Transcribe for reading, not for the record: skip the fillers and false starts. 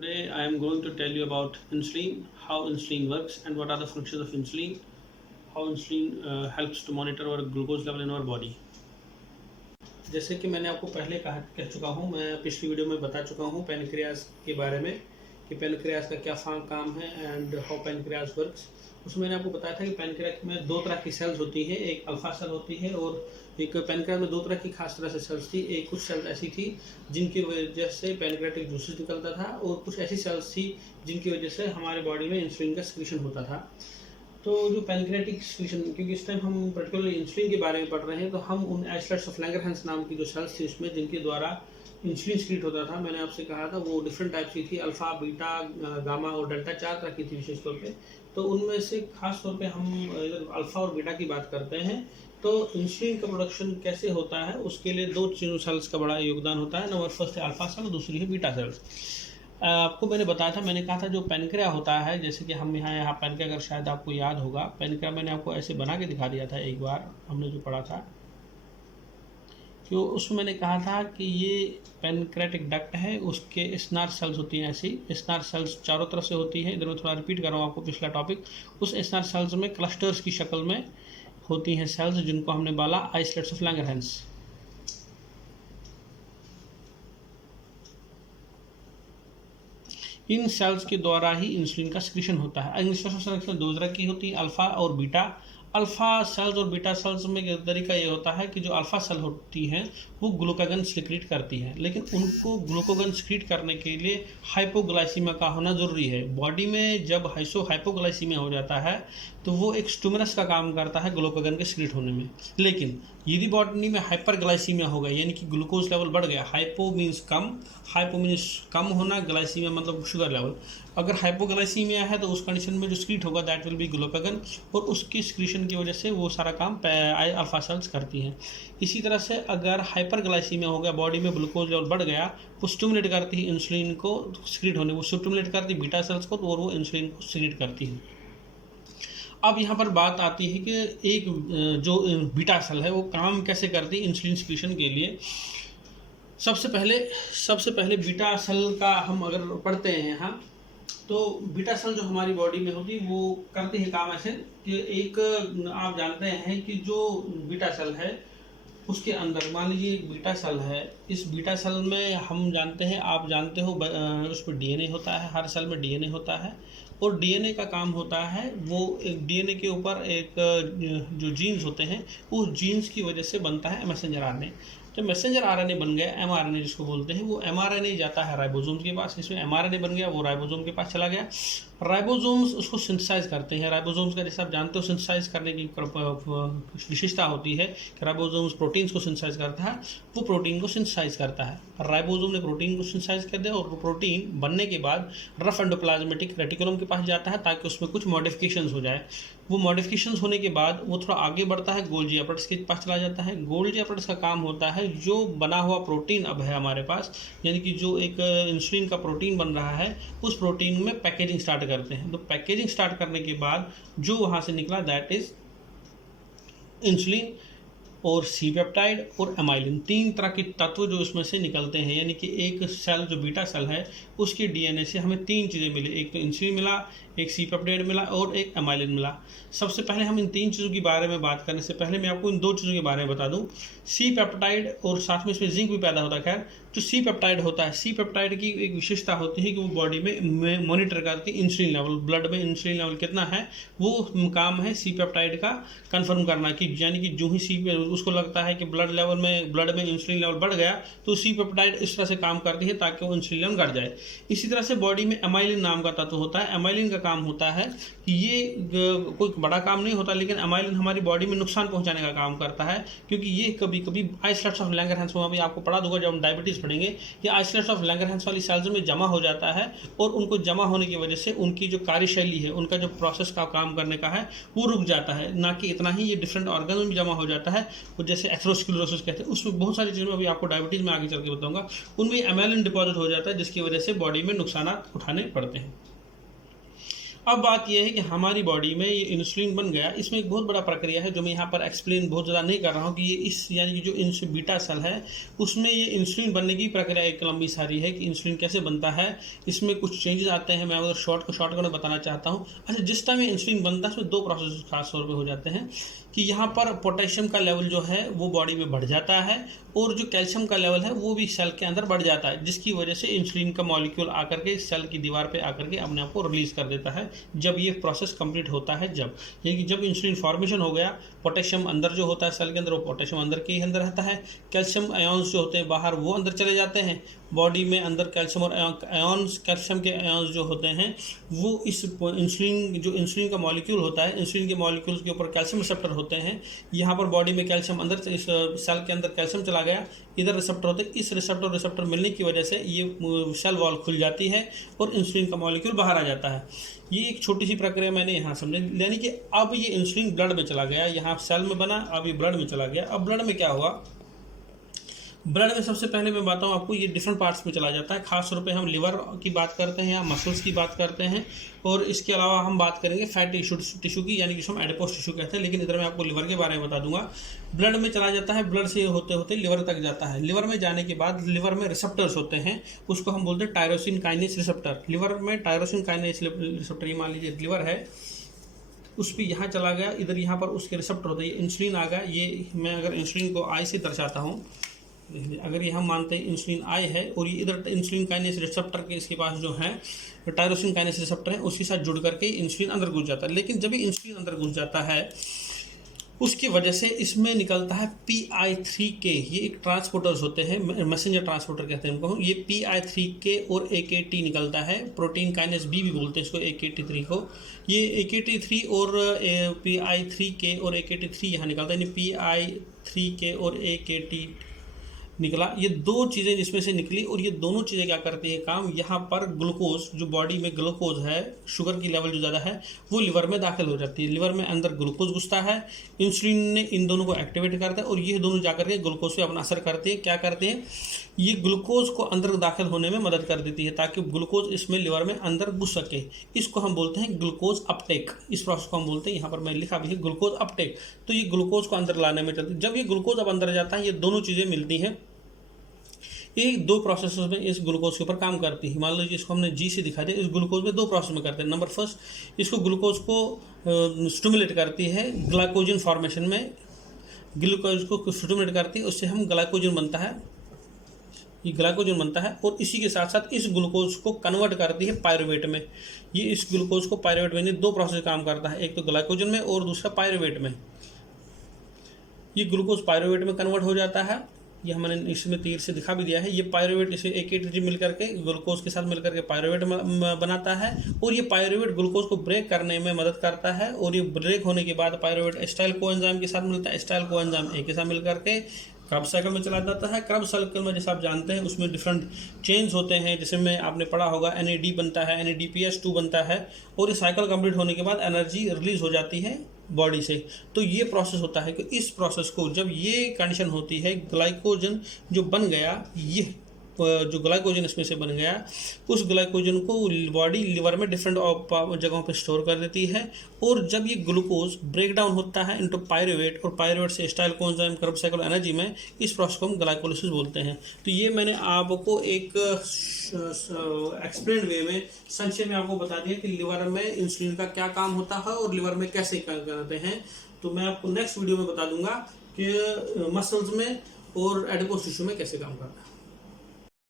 Today I am going to tell you about insulin, how insulin works and what are the functions of insulin, how insulin helps to monitor our glucose level in our body. जैसे कि मैंने आपको पहले कह चुका हूँ, मैं पिछली वीडियो में बता चुका हूँ पैनक्रियाज के बारे में कि पैनक्रियाज का क्या काम है एंड हाउ पैनक्रियाज वर्क्स। उसमें मैंने आपको बताया था कि पैनक्रियाज में दो तरह की सेल्स होती है, एक अल्फा सेल होती है और एक पैनक्रियाज में दो तरह की खास तरह से सेल्स थी। एक कुछ सेल्स ऐसी थी जिनकी वजह से पैनक्रियाटिक जूसेस निकलता था और कुछ ऐसी सेल्स थी जिनकी वजह से हमारे बॉडी में इंसुलिन का सिक्रीशन होता था। तो जो पैनक्रियाटिक सिक्रीशन, क्योंकि इस टाइम हम पर्टिकुलरली इंसुलिन के बारे में पढ़ रहे हैं, तो हम उन आइसोलेट्स ऑफ लैंगरहैंस नाम की जो सेल्स थी उसमें जिनके द्वारा इंसुलिन सिक्रीट होता था, मैंने आपसे कहा था वो डिफरेंट टाइप्स की थी, अल्फा, बीटा, गामा और डेल्टा, चार तरह की थी विशेष तौर पे। तो उनमें से खास तौर पे हम अल्फा और बीटा की बात करते हैं। तो इंसुलिन का प्रोडक्शन कैसे होता है उसके लिए दो चीज़ों सेल्स का बड़ा योगदान होता है। नंबर फर्स्ट है अल्फा सेल और दूसरी है बीटा सेल्स। आपको मैंने बताया था, मैंने कहा था जो पैनक्रिया होता है, जैसे कि हम यहाँ पैनक्रिया, अगर शायद आपको याद होगा, पैनक्रिया मैंने आपको ऐसे बना के दिखा दिया था एक बार, हमने जो पढ़ा था, तो उसमें मैंने कहा था कि ये पैनक्रियाटिक डक्ट है, उसके स्नार सेल्स होती हैं ऐसी, स्नार सेल्स चारों तरफ से होती है। इधर मैं थोड़ा रिपीट कर रहा हूँ आपको पिछला टॉपिक। उस स्नार सेल्स में क्लस्टर्स की शक्ल में होती हैं सेल्स, जिनको हमने बोला आइसोलेट्स ऑफ लैंगरहैंस। इन सेल्स के द्वारा ही इंसुलिन का सिक्रीशन होता है। इंसुलिन दो तरह की होती है, अल्फा और बीटा। अल्फा सेल्स और बीटा सेल्स में तरीका ये होता है कि जो अल्फा सेल होती हैं वो ग्लूकागन सिक्रीट करती हैं, लेकिन उनको ग्लूकागन सिक्रीट करने के लिए हाइपोग्लाइसीमिया का होना ज़रूरी है। बॉडी में जब हाइपोग्लाइसीमिया हो जाता है तो वो एक स्टिमुलस का काम करता है ग्लूकागन के सिक्रीट होने में। लेकिन यदि बॉडी में हाइपरग्लाइसीमिया हो गया, यानी कि ग्लूकोज लेवल बढ़ गया, हाइपो मीन्स कम, हाइपो मीन्स कम होना, ग्लाइसीमिया मतलब शुगर लेवल, अगर हाइपोग्लाइसीमिया है तो उस कंडीशन में जो सिक्रीट होगा दैट विल बी ग्लूकागन, और उसकी सिक्रीशन की वजह से वो सारा काम अल्फा सेल्स करती हैं। इसी तरह से अगर हाइपरग्लाइसीमिया हो गया, बॉडी में ग्लूकोज लेवल बढ़ गया, वो स्टिमुलेट करती है इंसुलिन को सिक्रीट होने, वो स्टिमुलेट करती है बीटा सेल्स को, तो और वो इंसुलिन को सिक्रीट करती है। अब यहाँ पर बात आती है कि एक जो बीटा सेल है वो काम कैसे करती है इंसुलिन सिक्रीशन के लिए। सबसे पहले बीटा सेल का हम अगर पढ़ते हैं यहाँ, तो बीटा सेल जो हमारी बॉडी में होती है वो करती है काम ऐसे कि एक, आप जानते हैं कि जो बीटा सेल है उसके अंदर, मान लीजिए एक बीटा सेल है, इस बीटा सेल में हम जानते हैं, आप जानते हो, उस पर डीएनए होता है, हर सेल में डीएनए होता है, और डीएनए का काम होता है वो एक डीएनए के ऊपर एक जो जीन्स होते हैं उस जीन्स की वजह से बनता है मैसेंजर आरएनए। जब मैसेंजर आरएनए बन गया, एमआरएनए जिसको बोलते हैं, वो एमआरएनए जाता है राइबोसोम के पास, इसमें एमआरएनए बन गया, वो राइबोसोम के पास चला गया। राइबोसोम्स उसको सिंथेसाइज करते हैं। राइबोसोम्स का जैसे आप जानते हो सिंथेसाइज करने की विशेषता होती है कि राइबोसोम्स प्रोटीन्स को सिंथेसाइज करता है, वो प्रोटीन को सिंथेसाइज करता है। राइबोसोम ने प्रोटीन को सिंथेसाइज कर दिया और प्रोटीन बनने के बाद रफ एंडोप्लाज्मेटिक रेटिकुलम के पास जाता है ताकि उसमें कुछ मॉडिफिकेशंस हो जाए। वो मॉडिफिकेशंस होने के बाद वो थोड़ा आगे बढ़ता है, गोल्जी एपरेटस के पास चला जाता है। गोल्जी एपरेटस का काम होता है जो बना हुआ प्रोटीन अब है हमारे पास, यानी कि जो एक इंसुलिन का प्रोटीन बन रहा है, उस प्रोटीन में पैकेजिंग स्टार्ट करते हैं। तो पैकेजिंग स्टार्ट करने के बाद जो वहाँ से निकला दैट इज इंसुलिन और सी पेप्टाइड और एमाइलिन, तीन तरह के तत्व जो इसमें से निकलते हैं। यानी कि एक सेल जो बीटा सेल है उसके डीएनए से हमें तीन चीज़ें मिली, एक तो इंसुलिन मिला, एक सी पेप्टाइड मिला और एक एमाइलिन मिला। सबसे पहले हम इन तीन चीज़ों के बारे में बात करने से पहले मैं आपको इन दो चीज़ों के बारे में बता दूं, सी पेप्टाइड और साथ में इसमें जिंक भी पैदा होता है। खैर, जो सी पेप्टाइड होता है, सी पेप्टाइड की एक विशेषता होती है कि वो बॉडी में मॉनिटर करती है इंसुलिन लेवल, ब्लड में इंसुलिन लेवल कितना है, वो काम है सी पेप्टाइड का कंफर्म करना, कि यानी कि जो ही उसको लगता है कि ब्लड में इंसुलिन लेवल बढ़ गया तो सी पेप्टाइड इस तरह से काम करती है ताकि वो इंसुलिन लेवल घट जाए। इसी तरह से बॉडी में एमाइलिन नाम का तत्व होता है। एमाइलिन का काम होता है कि ये कोई बड़ा काम नहीं होता, लेकिन एमाइलिन हमारी बॉडी में नुकसान पहुंचाने का काम करता है, क्योंकि ये कभी कभी आइसोलेट्स ऑफ लैंगरहैंस में, अभी आपको पढ़ा दूंगा जब हम डायबिटीज़ पढ़ेंगे, ये आइसोलेट्स ऑफ लैंगरहैंस वाली सेल्स में जमा हो जाता है, और उनको जमा होने की वजह से उनकी जो कार्यशैली है, उनका जो प्रोसेस का काम करने का है वो रुक जाता है। ना कि इतना ही, ये डिफरेंट ऑर्गन में जमा हो जाता है, और जैसे एथेरोस्क्लेरोसिस कहते हैं, उसमें बहुत सारी चीज़ों में, अभी आपको डायबिटीज़ में आगे चल के बताऊंगा, उनमें एमाइलिन डिपॉजिट हो जाता है जिसकी वजह से बॉडी में नुकसान उठाने पड़ते हैं। अब बात यह है कि हमारी बॉडी में ये इंसुलिन बन गया, इसमें एक बहुत बड़ा प्रक्रिया है जो मैं यहाँ पर एक्सप्लेन बहुत ज़्यादा नहीं कर रहा हूँ कि ये इस यानी कि जो बीटा सेल है उसमें ये इंसुलिन बनने की प्रक्रिया एक लंबी सारी है कि इंसुलिन कैसे बनता है, इसमें कुछ चेंजेस आते हैं। मैं अगर शॉर्टकट में बताना चाहता हूँ। अच्छा, जिस टाइम ये इंसुलिन बनता है उसमें दो प्रोसेस खास तौर पर हो जाते हैं कि यहाँ पर पोटेशियम का लेवल जो है वो बॉडी में बढ़ जाता है और जो कैल्शियम का लेवल है वो भी सेल के अंदर बढ़ जाता है, जिसकी वजह से इंसुलिन का मॉलिक्यूल आकर के सेल की दीवार पे आकर के अपने आप को रिलीज कर देता है। जब ये प्रोसेस कंप्लीट होता है, यानी कि जब इंसुलिन फॉर्मेशन हो गया, पोटेशियम अंदर जो होता है सेल के अंदर वो पोटेशियम अंदर के ही अंदर रहता है, कैल्शियम आयॉन्स जो होते हैं बाहर वो अंदर चले जाते हैं बॉडी में अंदर। कैल्शियम और आयॉन्स, कैल्शियम के आयॉन्स जो होते हैं वो इस इंसुलिन का मॉलिक्यूल होता है, इंसुलिन के मॉलिक्यूल्स के ऊपर कैल्शियम रिसेप्टर होते हैं। यहाँ पर बॉडी में कैल्शियम अंदर, इस सेल के अंदर कैल्शियम चला गया, इधर रिसेप्टर होते हैं। इस रिसेप्टर मिलने की वजह से ये सेल वॉल खुल जाती है और इंसुलिन का मॉलिक्यूल बाहर आ जाता है। ये एक छोटी सी प्रक्रिया मैंने यहाँ समझी, यानी कि अब ये इंसुलिन ब्लड में चला गया, यहाँ सेल में बना, अब ये ब्लड में चला गया। अब ब्लड में क्या हुआ, ब्लड में सबसे पहले मैं बताऊं आपको ये डिफरेंट पार्ट्स में चला जाता है। खास तौर पे हम लिवर की बात करते हैं या मसल्स की बात करते हैं, और इसके अलावा हम बात करेंगे फैट टिश्यू की, यानी कि हम एडिपोस टिश्यू कहते हैं, लेकिन इधर मैं आपको लिवर के बारे में बता दूंगा। ब्लड में चला जाता है, ब्लड से होते होते लिवर तक जाता है। लिवर में जाने के बाद लिवर में रिसेप्टर्स होते हैं, उसको हम बोलते हैं टायरोसिन काइनेस रिसेप्टर। लिवर में टायरोसिन काइनेस रिसेप्टर, ये मान लीजिए लिवर है, उस पर यहाँ चला गया, इधर यहाँ पर उसके रिसेप्टर होते हैं। इंसुलिन आ गया, ये मैं अगर इंसुलिन को आई से दर्शाता हूँ, अगर ये हम मानते हैं इंसुलिन आई है और ये इधर इंसुलिन काइनेस रिसेप्टर के इसके पास जो है टायरोसिन काइनेस रिसेप्टर है, उसके साथ जुड़ करके इंसुलिन अंदर घुस जाता है। लेकिन जब ये इंसुलिन अंदर घुस जाता है उसकी वजह से इसमें निकलता है PI3K। ये एक ट्रांसपोर्टर्स होते हैं, मैसेंजर ट्रांसपोर्टर कहते हैं उनको। ये PI3K और AKT निकलता है, प्रोटीन काइनेस B भी बोलते हैं इसको, AKT3 को। ये AKT3 और PI3K और AKT3 यहाँ निकलता है, यानी PI3K और AKT निकला। ये दो चीज़ें जिसमें से निकली, और ये दोनों चीज़ें क्या करती है काम, यहाँ पर ग्लूकोज, जो बॉडी में ग्लूकोज है, शुगर की लेवल जो ज़्यादा है वो लिवर में दाखिल हो जाती है। लिवर में अंदर ग्लूकोज घुसता है, इंसुलिन ने इन दोनों को एक्टिवेट करता है और ये दोनों जाकर के ग्लूकोज पे अपना असर करते हैं। क्या करते हैं, ये ग्लूकोज को अंदर दाखिल होने में मदद कर देती है ताकि ग्लूकोज इसमें लिवर में अंदर घुस सके। इसको हम बोलते हैं ग्लूकोज अपटेक। इस प्रोसेस को हम बोलते हैं, यहाँ पर मैं लिखा भी है ग्लूकोज अपटेक। तो ये ग्लूकोज को अंदर लाने में चलती है। जब ये ग्लूकोज अब अंदर जाता है, ये दोनों चीज़ें मिलती हैं, ये दो प्रोसेस में इस ग्लूकोज के ऊपर काम करती है। मान लीजिए इसको हमने जी से दिखा दिया, इस ग्लूकोज में दो प्रोसेस में करते हैं। नंबर फर्स्ट, इसको ग्लूकोज को स्टिमुलेट करती है ग्लाइकोजन फॉर्मेशन में, ग्लूकोज को स्टिमुलेट करती है, उससे हम ग्लाइकोजन बनता है, ये ग्लाइकोजन बनता है। और इसी के साथ साथ इस ग्लूकोज को कन्वर्ट करती है पायरुवेट में। ये इस ग्लूकोज को पायरुवेट में, दो प्रोसेस काम करता है, एक तो ग्लाइकोजन में और दूसरा पायरुवेट में। ये ग्लूकोज पायरुवेट में कन्वर्ट हो जाता है, ये हमने इसमें तीर से दिखा भी दिया है। ये पायरुवेट इसे AKT मिलकर के ग्लूकोज के साथ मिलकर के पायरुवेट बनाता है, और ये पायरुवेट ग्लूकोज को ब्रेक करने में मदद करता है। और ये ब्रेक होने के बाद पायरुवेट एसिटाइल कोएंजाइम के साथ मिलता है, एसिटाइल कोएंजाइम A के साथ मिलकर के क्रब साइकिल में चला जाता है। क्रब साइकिल में जैसे आप जानते हैं उसमें डिफरेंट चेंज होते हैं, जैसे में आपने पढ़ा होगा NAD बनता है, NADPH2 बनता है, और ये साइकिल कंप्लीट होने के बाद एनर्जी रिलीज हो जाती है बॉडी से। तो ये प्रोसेस होता है कि इस प्रोसेस को जब ये कंडीशन होती है, ग्लाइकोजन जो बन गया, ये जो ग्लाइकोजन इसमें से बन गया, उस ग्लाइकोजन को बॉडी लिवर में डिफरेंट जगहों पे स्टोर कर देती है। और जब ये ग्लूकोज ब्रेक डाउन होता है इनटू पायरुवेट, और पायरुवेट से एसिटाइल कोएंजाइम क्रब साइकिल एनर्जी में, इस प्रोसेस को हम ग्लाइकोलिसिस बोलते हैं। तो ये मैंने आपको एक एक्सप्लेन वे में संक्षेप में आपको बता दिया कि लिवर में इंसुलिन का क्या काम होता है और लिवर में कैसे काम करते हैं। तो मैं आपको नेक्स्ट वीडियो में बता दूंगा कि मसल्स में और एडिपोस टिश्यू में कैसे काम करता है।